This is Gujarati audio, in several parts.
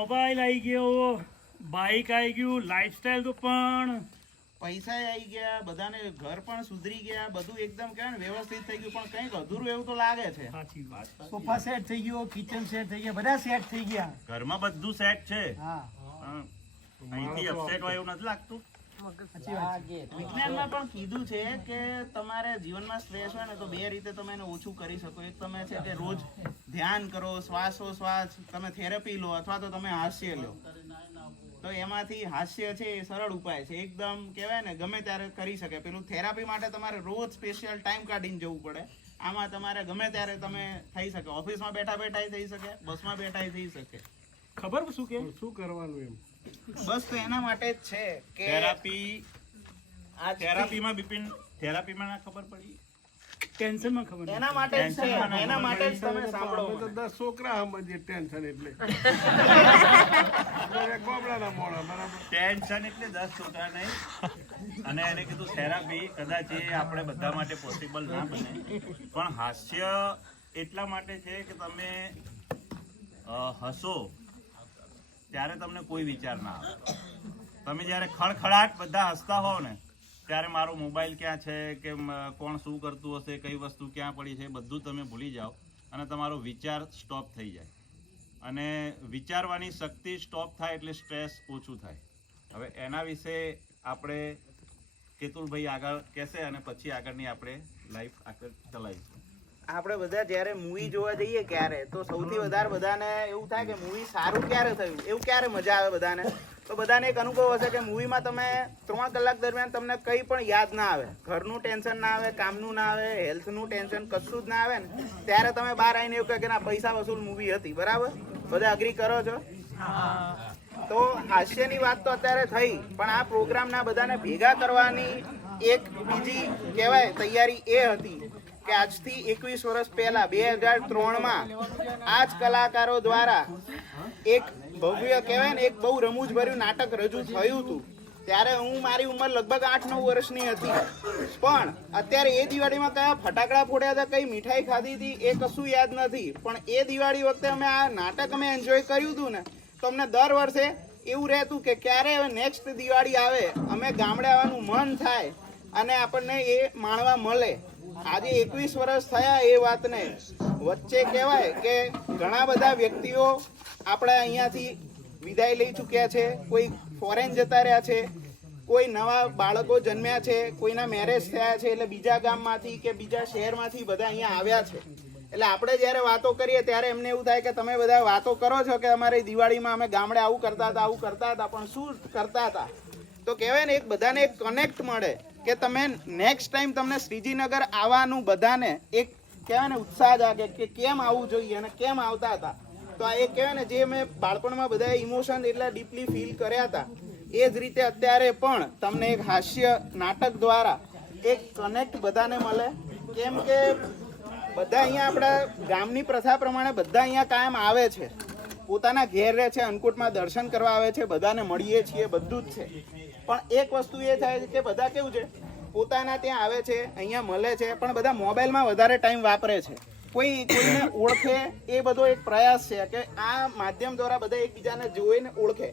મોબાઈલ આવી ગયો, બાઇક આવી ગયું, લાઈફસ્ટાઈલ તો પણ પૈસા આવી ગયા, બધાને ઘર પણ સુધરી ગયા, બધું એકદમ કહેવાય ને વ્યવસ્થિત થઈ ગયું, પણ કંઈક અધૂરું એવું તો લાગે છે. સાચી વાત. સોફા સેટ થઈ ગયો, કિચન સેટ થઈ ગયા, બધા સેટ થઈ ગયા. ઘરમાં બધું સેટ છે. હા, અહીંથી અપસેટ હોય એવું નથી લાગતું. વિજ્ઞાનમાં પણ કીધું છે કે તમારે જીવનમાં સ્ટ્રેસ હોય ને તો બે રીતે તમે એને ઓછું કરી શકો. એક તમે છે કે રોજ ધ્યાન કરો, શ્વાસોશ્વાસ, તમે થેરપી લો, અથવા તો તમે હાસ્ય લો. તો એમાંથી હાસ્ય છે એ સરળ ઉપાય છે, એકદમ કહેવાય ને ગમે ત્યારે કરી શકે. પેલું થેરાપી માટે તમારે રોજ સ્પેશિયલ ટાઈમ કાઢીને જવું પડે. આમાં તમારે ગમે ત્યારે તમે થઈ શકે, ઓફિસમાં બેઠા બેઠા થઈ શકે, બસમાં બેઠા થઈ શકે. ખબર શું કે શું કરવાનું એમ બસ તો એના માટે જ છે કે થેરાપીમાં બિપિન થેરાપીમાં ના ખબર પડી, ટેન્શનમાં ખબર નહીં. એના માટે જ છે, એના માટે જ તમે સાંભળો. અમે તો 10 છોકરા સમજીએ ટેન્શન એટલે ગોબડાના મોડા બરાબર. ટેન્શન એટલે 10 છોકરા નહીં. અને એને કીધું થેરાપી કદાચ એ આપણે બધા માટે પોસિબલ ના બને, પણ હાસ્ય એટલા માટે છે કે તમે હસો ત્યારે તમને કોઈ વિચાર ના આવે. તમે જ્યારે ખડખડાટ બધા હસતા હોવ ને ત્યારે મારો મોબાઈલ ક્યાં છે કે કોણ શું કરતું હશે, કઈ વસ્તુ ક્યાં પડી છે, બધું તમે ભૂલી જાઓ અને તમારો વિચાર સ્ટોપ થઈ જાય. અને વિચારવાની શક્તિ સ્ટોપ થાય એટલે સ્ટ્રેસ ઓછું થાય. હવે એના વિશે આપણે કેતુલભાઈ આગળ કહેશે અને પછી આગળની આપણે લાઈફ આગળ ચલાવીશું. આપણે બધા જ્યારે મૂવી જોવા જઈએ ક્યારે તો સૌથી વધારે બધાને એવું થાય કે મૂવી સારું ક્યારે થયું, એવું ક્યારે મજા આવે બધાને. તો બધાને એક અનુભવ હશે કે મૂવીમાં તમે 3 કલાક દરમિયાન તમને કંઈ પણ યાદ ના આવે, ઘરનું ટેન્શન ના આવે, કામનું ના આવે, હેલ્થનું ટેન્શન કશું જ ના આવે ને ત્યારે તમે બહાર આવીને એવું કહે કે ના પૈસા વસૂલ મૂવી હતી. બરાબર, બધા અગ્રી કરો છો? તો હાસ્યની વાત તો અત્યારે થઈ, પણ આ પ્રોગ્રામના બધાને ભેગા કરવાની એક બીજી કહેવાય તૈયારી એ હતી કે આજથી 21 વર્ષ પહેલા 2003માં આ જ કલાકારો દ્વારા એક ભવ્ય કહેવાય ને એક બહુ રમૂજભર્યું નાટક રજૂ થયું હતું. ત્યારે હું મારી ઉંમર લગભગ 8-9 વર્ષની હતી, પણ અત્યારે એ દિવાળીમાં કયા ફટાકડા ફોડ્યા હતા, કઈ મીઠાઈ ખાધી હતી એ કશું યાદ નથી. પણ એ દિવાળી વખતે અમે આ નાટક અમે એન્જોય કર્યું હતું ને તો અમને દર વર્ષે એવું રહેતું કે ક્યારે હવે નેક્સ્ટ દિવાળી આવે, અમે ગામડે આવવાનું મન થાય અને આપણને એ માણવા મળે. આજે 21 વર્ષ થયા એ વાતને, વચ્ચે કહેવાય કે ઘણા બધા વ્યક્તિઓ આપણે અહીંયાથી વિદાય લઈ ચૂક્યા છે, કોઈ ફોરેન જતા રહ્યા છે, કોઈ નવા બાળકો જન્મ્યા છે, કોઈના મેરેજ થયા છે, એટલે બીજા ગામમાંથી કે બીજા શહેરમાંથી બધા અહીંયા આવ્યા છે. એટલે આપણે જ્યારે વાતો કરીએ ત્યારે એમને એવું થાય કે તમે બધા વાતો કરો છો કે અમારી દિવાળીમાં અમે ગામડે આવું કરતા હતા, આવું કરતા હતા, પણ શું કરતા હતા. તો કહેવાય ને એક બધાને એક કનેક્ટ મળે કે તમે નેક્સ્ટ ટાઈમ તમને શ્રીજીનગર આવવાનું બધાને એક કહેવાય ને ઉત્સાહ જાગે કે કેમ આવવું જોઈએ અને કેમ આવતા હતા. તો આ એક કહેવાય ને જે મેં બાળપણમાં બધા ઇમોશન એટલા ડીપલી ફીલ કર્યા હતા એ જ રીતે અત્યારે પણ તમને એક હાસ્ય નાટક દ્વારા એક કનેક્ટ બધાને મળે. કેમ કે બધા અહીંયા આપણા ગામની પ્રથા પ્રમાણે બધા અહીંયા કાયમ આવે છે, પોતાના ઘેર રહે છે, અન્નકૂટમાં દર્શન કરવા આવે છે, બધાને મળીએ છીએ, બધું જ છે. પણ એક વસ્તુ એ થાય છે કે બધા કેવું છે પોતાના ત્યાં આવે છે, અહીંયા મળે છે, પણ બધા મોબાઈલમાં વધારે ટાઈમ વાપરે છે. કોઈને ઓળખે એ બધો એક પ્રયાસ છે કે આ માધ્યમ દ્વારા બધા એકબીજાને જોઈને ઓળખે.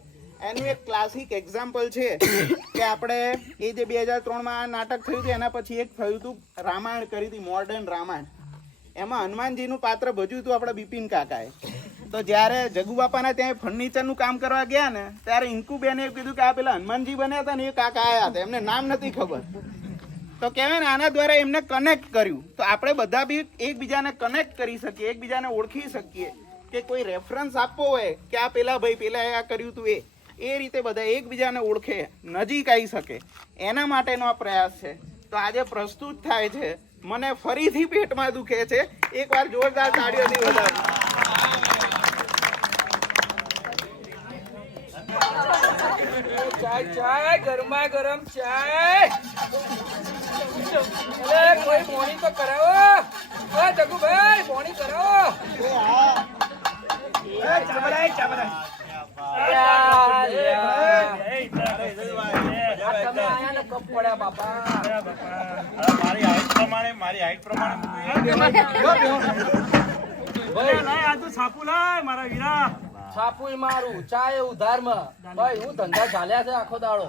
એનું એક ક્લાસિક એક્ઝામ્પલ છે કે આપણે એ જે 2003માં આ નાટક થયું હતું એના પછી એક થયું હતું રામાયણ કરી હતી, મોડર્ન રામાયણ. એમાં હનુમાનજીનું પાત્ર ભજ્યું હતું આપણા બિપિન કાકાએ. તો જ્યારે જગુબાપાના ત્યાં ફર્નિચરનું કામ કરવા ગયા ને ત્યારે ઇન્કુબેને એવું કીધું કે આ પેલા હનુમાનજી બન્યા હતા ને એ કાકા આવ્યા હતા, એમને નામ નથી ખબર. તો કહેવાય ને આના દ્વારા એમને કનેક્ટ કર્યું. તો આપણે બધા બી એકબીજાને કનેક્ટ કરી શકીએ, એકબીજાને ઓળખી શકીએ કે કોઈ રેફરન્સ આપવો હોય કે આ પેલા ભાઈ પેલા આ કર્યું હતું એ રીતે બધા એકબીજાને ઓળખે, નજીક આવી શકે, એના માટેનો આ પ્રયાસ છે. તો આજે પ્રસ્તુત થાય છે, મને ફરીથી પેટમાં દુખે છે, એકવાર જોરદાર તાળીઓથી વધાવો. ચાય ચાય ગરમા ગરમ ચાય. અરે કોઈ પોણી તો કરાવો. ઓ જગુભાઈ પોણી કરાવો. ચાબરાય ચાબરાય. મારી હાઈટ પ્રમાણે આ તો છાપુ લાય મારા વીરા. છાપુય મારું ચાય ઉધારમાં ભાઈ હું ધંધા ચાલ્યા છે આખો દાડો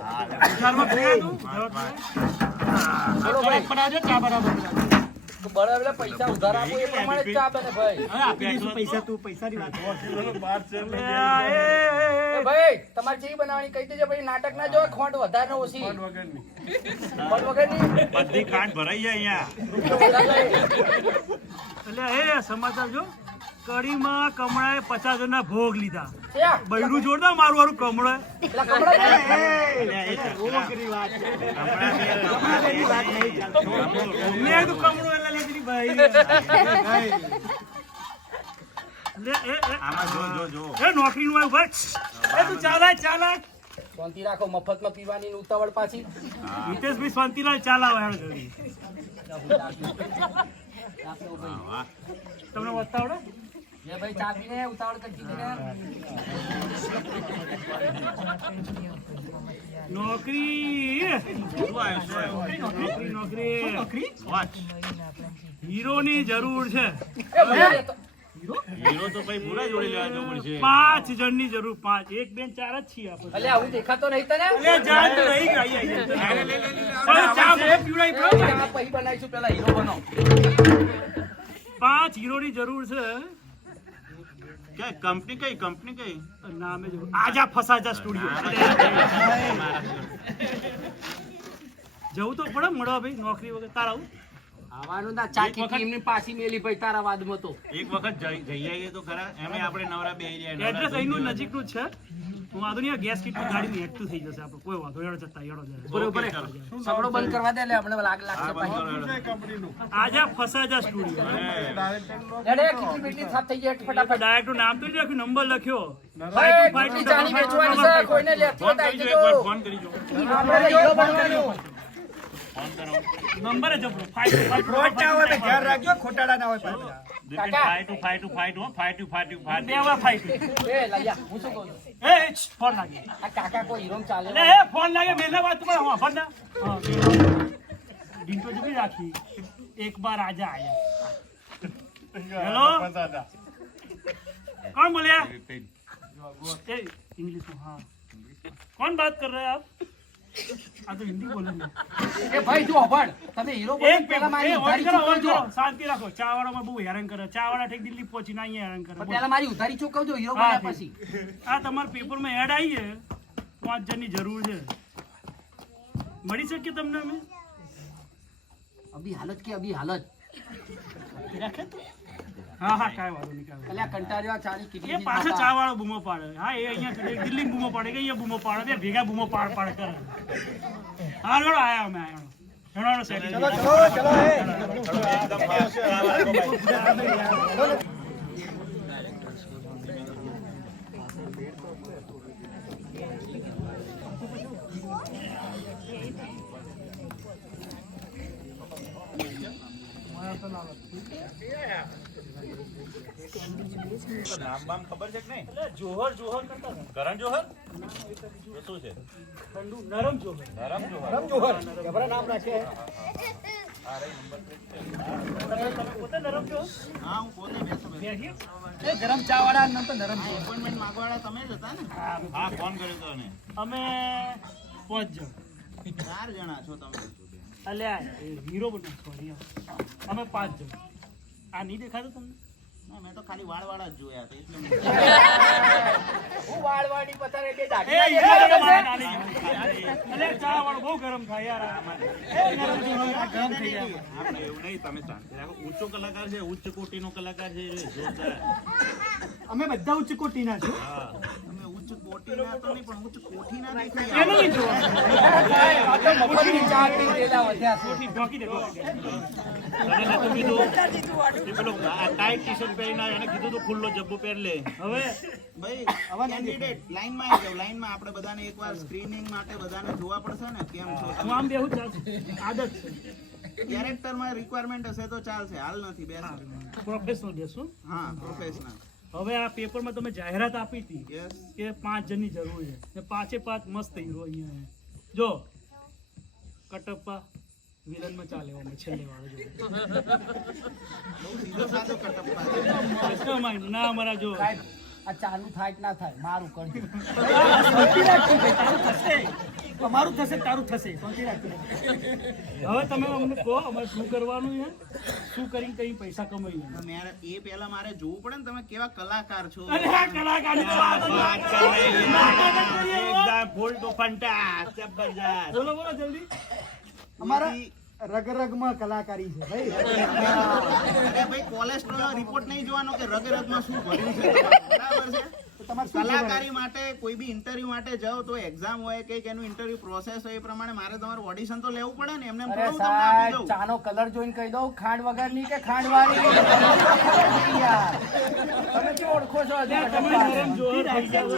ઉધારમાં ભેગા તું? બોલો ભાઈ બનાવજો, ચા બનાવજો. તું બરાબર પૈસા ઉધાર આપો એ પ્રમાણે જ ચા બને ભાઈ હવે આપી દઈશું પૈસા, તું પૈસાની વાત કર. એ ભાઈ તમારે ચી બનાવવાની કહી દેજો ભાઈ નાટક ના જો ખોટ વધારે ને ઓછી ખોટ વગરની બધી ખાંડ ભરાઈ જાય એટલે એ સમાચાર જો, કડીમાં કમળાએ 50 જણના ભોગ લીધા. બૈરું જોરદાર મારું વાળું કમળે. પેલા કપડા દે. મેં તો કમળો એટલે લેતી ભાઈ. એ નોકરીનું આવ્યું ભાઈ. એ તું ચાલાક. શાંતિ રાખો મફતમાં પીવાની ને ઉતાવળ પાછી હિતેશભાઈ શાંતિલાલ ચાલાવે હેડો જલ્દી. તમને બતાવડે? એ ભાઈ ચા પીને ઉતાવળ કરતી હતી ને નોકરી. હીરોની જરૂર છે. એ ભાઈ એ તો હીરો તો ભાઈ પૂરા જોડી લેવા જવું પડશે 5 જણની જરૂર. 5 1 2 4 જ છીએ આપણે. અલ્યા આવું દેખાતો નહીં તને લે જાન તો રહી ગઈ. ચા બહુ પીવડાવી પડો. ચા પછી બનાવીશું પેલા હીરો બનો 5 હીરોની જરૂર છે. કંપની કઈ નામે જો આજા ફસાજા સ્ટુડિયો. જવું તો પડે મળવા ભાઈ, નોકરી વગર. તારા આવું આવવાનું ના ચાકી ટીમની પાછી મેલી ભાઈ તારા વાદમાં તો એક વખત જઈ આવીએ તો ખરા એમે આપણે નવરા બેહી જાય એડ્રેસ અહીંનું નજીકનું જ છે. હું વાંધો નહીં, ગેસ કીટની ગાડીની હેઠું થઈ જશે આપણે. કોઈ વાંધો હેડો જતા હેડો જાય. બરોબર સગડો બંધ કરવા દે એટલે આપણે લાગશે પાછી આજા ફસાજા સ્ટુડિયો. એડે કેટલી બેટલી સાફ થઈ જાય ફટાફટ ડાયરેક્ટ નામ તો નહીં રાખ્યું, નંબર લખ્યો. ભાઈ કેટલી જાની વેચવાની છે કોઈને લેતો ફોન હોય કરી તો જો આવજો. ફોન કરી જો આપણે હીરો બનવાનું નંબર જ આપણો 525. બે વાર 5. એ લઈયા હું શું કહું છું એ ફોન લાગે. આ કાકા કોઈ હીરો ચાલે એટલે એ ફોન લાગે મેલા વાત તમારે હું આભાર ના. હા ડિંટો જુદી રાખી. એક બાર આજા આયા. હેલો कौन बोले आप? इंग्लिश में. हाँ कौन बात कर रहे हैं आप? આ તો હિન્દી બોલે છે. એ ભાઈ જો અભણ તમે હીરો બનો એક પેલા મારી ઉધારી કરો, ચૂકવજો શાંતિ રાખો. ચાવાળામાં બહુ હેરાન કરે. ચાવાળા ઠેક દિલ્હી પહોંચી ના અહીંયા હેરાન કરે. પેલા મારી ઉધારી ચૂકવજો હીરો બન્યા પછી આ તમારા પેપરમાં એડ આવી છે, 5 જણની જરૂર છે. મળી શકીએ તમને અમે? અભી હાલત કે અભી હાલત હા હા કાંઈ વાંધો નહીં. અલ્યા કંટાળ્યો ચાલી એ કેટલી પાછો ચાવાળો બૂમો પાડે. હા એ અહીંયા દિલ્હી બૂમો પાડે કે અહીંયા બૂમો પાડે. બે ભેગા બૂમો પાડ કરે. હા હેડો આયા અમે હેડો સેટિંગ. નામ બામ ખબર છે કે નહીં? જોહર કરતા હતા. કરણ જોહર એ શું છે? ઠંડુ નરમ જોહર. નરમ જોહર જબરા નામ રાખે તમે પોતે નરમ જોહર? હા હું પોતે બેઠો બેસીએ? એ ગરમ ચા વાળા નામ તો નરમ છે. એપોઇન્ટમેન્ટ માંગવાળા તમે જ હતા ને? હા ફોન કર્યો તો એને અમે 5 જણ. 4 જણા છો તમે. અલ્યા એ હીરો બનો. સોરી અમે 5 જણ. આ નહીં દેખાતું તમને? ના, મેં તો ખાલી વાળવાળા જ જોયા હતા એટલે હું વાળવાડી પતારે બે એ દાગીના હીરો જેવા બનો, છે. નાની. અલ્યા ચા વાળો બહુ ગરમ થાય યાર. ગરમ થઈ જાય. આપણે એવું નહીં, તમે શાંતિ રાખો. ઊંચો કલાકાર છે, ઉચ્ચ કોટીનો કલાકાર છે, એ જોરદાર. અમે બધા ઉચ્ચ કોટીના છો. હા તમે ઉચ્ચ કોટીના તો નહીં પણ ઉચ્ચ કોઠીના દેખાય. એનું નહીં જોવાનું. આ તો મફતની ચા પી રેલા વધ્યા છે. ઢોકી ઢોકી દે. તને નતું કીધું એ પેલો આ ટાઈટ ટી-શર્ટ પહેરીને એને કીધું તું ખુલ્લો જબ્બો પહેર લે. હવે ભાઈ કેન્ડિડેટ લાઈનમાં આવી જાવ. લાઈનમાં આપણે બધાને એકવાર સ્ક્રીનિંગ માટે બધાને જોવા પડશે ને કેમ છો. હું આમ બેહું ચાલશે. આદત છે. કેરેક્ટરમાં રિક્વાયરમેન્ટ હશે તો ચાલશે, હાલ નથી બેસો. પ્રોફેશનલ દેશું. હા પ્રોફેશનલ. હવે આ પેપરમાં તમે જાહેરાત આપી હતી યસ. કે 5 જણની જરૂર છે ને 5 મસ્ત હીરો અહીંયા છે. જો કટપ્પા વિલનમાં ચાલે અમે છેલ્લે વાળો જો. બહુ સીધો સાધો કટપ્પા છે. ના અમારા જો સાહેબ, આ ચાલુ થાય કે ના થાય મારું કરજો. શાંતિ રાખજો ભાઈ, તારું થશે. અમારું થશે તારું થશે, શાંતિ રાખજો. હવે તમે અમને કહો અમારે શું કરવાનું છે, શું કરીને કઈ પૈસા કમાઈએ. એ પહેલા મારે જોવું પડે ને તમે કેવા કલાકાર છો. અરે આ કલાકારની તો વાત જ ના કરો. એકદમ ફૂલ તો ફંટાસ જબરજસ્ત. બોલો બોલો જલ્દી. અમારા રગરગમાં કલાકારી છે ભાઈ. અરે ભાઈ કોલેસ્ટ્રોલ રિપોર્ટ નહીં જોવાનો કે રગરગમાં શું ભર્યું છે બરાબર છે. તમારે શું કલાકારી માટે કોઈ બી ઇન્ટરવ્યુ માટે જાઓ તો એક્ઝામ હોય કે એનું ઇન્ટરવ્યુ પ્રોસેસ હોય એ પ્રમાણે મારે તમારું ઓડિશન તો લેવું પડે ને. એમને અરે થોડું તમને આપી સાહેબ દઉં. ચાનો કલર જોઈને કહી દઉં ખાંડ વગરની કે ખાંડ વાળી. તમે શું ઓળખો છો હજી તમે નરમ જોર થઈ જાઓ.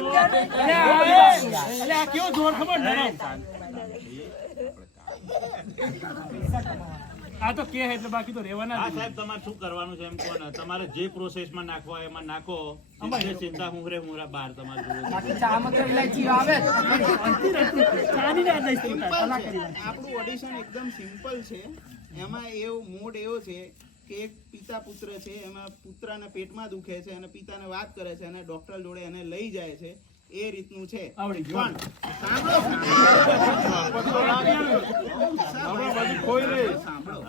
અલે આ કેવો જોર ખબર નરમ. આ તો કે એટલે બાકી તો રહેવાના હા જ. સાહેબ તમારે શું કરવાનું છે એમ કહો ને. તમારે જે પ્રોસેસમાં નાખવા હોય એમાં નાખો. એટલે ચિંતા હુંરે બહાર તમારે જોડે. બાકી ચામાં તો ઇલાયચી આવે જ. ચાની ના દઈશ તું તાર. સિમ્પલ છે. આપણું ઓડિશન એકદમ સિમ્પલ છે. એમાં એવો મોડ એવો છે કે એક પિતા પુત્ર છે, એમાં પુત્રને પેટમાં દુખે છે અને પિતાને વાત કરે છે અને ડોક્ટર જોડે એને લઈ જાય છે. એ રીતનું છે. આવડી ગયું. પણ સાંભળો સાંભળો.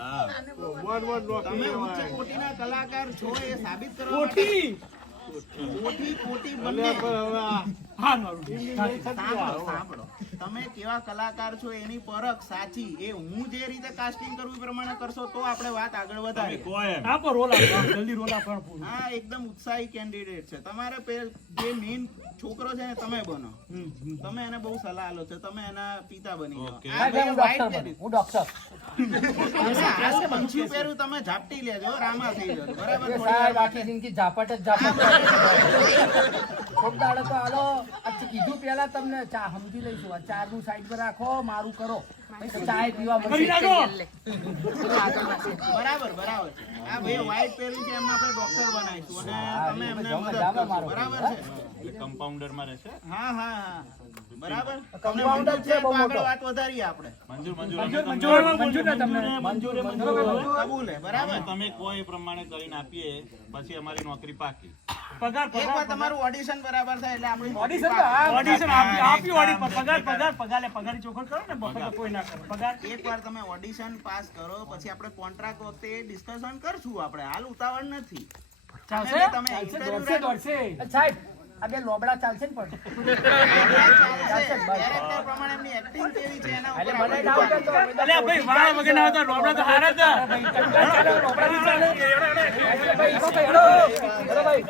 તમે ઉચ્ચ કોટીના કલાકાર છો એ સાબિત કરવા માટે કોઠી બંને. હા મારું. સાંભળો. તમે કેવા કલાકાર છો એની પરખ સાચી એ હું જે રીતે કાસ્ટિંગ કરું એ પ્રમાણે કરશો તો આપણે વાત આગળ તમે વધારીએ. કહો એમ. આપો રોલ આપો જલ્દી રોલ આપો પૂરું. હા એકદમ ઉત્સાહી કેન્ડિડેટ છે. તમારે જે મેઇન છોકરો છે ને તમે બનો. તમે એને બહુ સલાહ આલો છો. તમે એના પિતા બની જાઓ. ઓકે. આ સાહેબ, ભાઈ હું white ડોક્ટર પહેર્યું. બનું. હું ડોક્ટર. તમે હાલ પંછીયું પહેર્યું તમે ઝાપટી લેજો રામા થઈ જજો બરાબર. એ થોડી સાહેબ વાર આખી જિંદગી ઝાપટ જ ઝાપટ. ખૂબ દાડો તો હાલો આ કીધું પેલા તમને ચા સમજી લઈશું. આ ચા નું સાઈડ પર રાખો મારું કરો. ચાય પીવા કરી મળશે. નાખો. બરાબર બરાબર છે. આ ભાઈ white પહેર્યું છે એમને આપણે ડોક્ટર બનાવીશું અને તમે એમને મદદ કરશો. બરાબર છે. એટલે કમ્પાઉન્ડરમાં રહેશે. હા હા હા બરાબર. કમ્પાઉન્ડર છે બહુ આગળ મોટો. વાત વધારીએ આપણે. મંજૂર અમે મંજૂર તમને- મંજૂર ને તમને કબૂલ હે બરાબર. અમે તમે કહો એ પ્રમાણે કરીને આપીએ પછી અમારી નોકરી પાકી. પગાર એકવાર તમારું ઓડિશન બરાબર થાય એટલે આપણી ઓડિશન તો ઓડિશન આપ્યું પગાર પગારની ચોખવટ કરો ને બફર તો કોઈ ના કરે પગાર. એકવાર તમે ઓડિશન પાસ કરો પછી આપણે કોન્ટ્રાક્ટ વખતે ડિસ્કશન કરશું. આપણે હાલ ઉતાવળ નથી. ચાલશે? અને તમે ચાલશે, interview દોડશે, રાખો. દોડશે. સાહેબ આ બે લોબડા ચાલશે ને પણ ચાલશે. Director પ્રમાણે એમની acting કેવી છે એના ઉપર એટલે મને આપણે doubt હતો. અલ્યા ભાઈ વાળા વગર ના હતા રોબડા તો હારા હતા. ભાઈ, કંટાળો ચાલે, લોબડા ની ચાલે. ભાઈ, ભાઈ, હેડો. હેડો ભાઈ.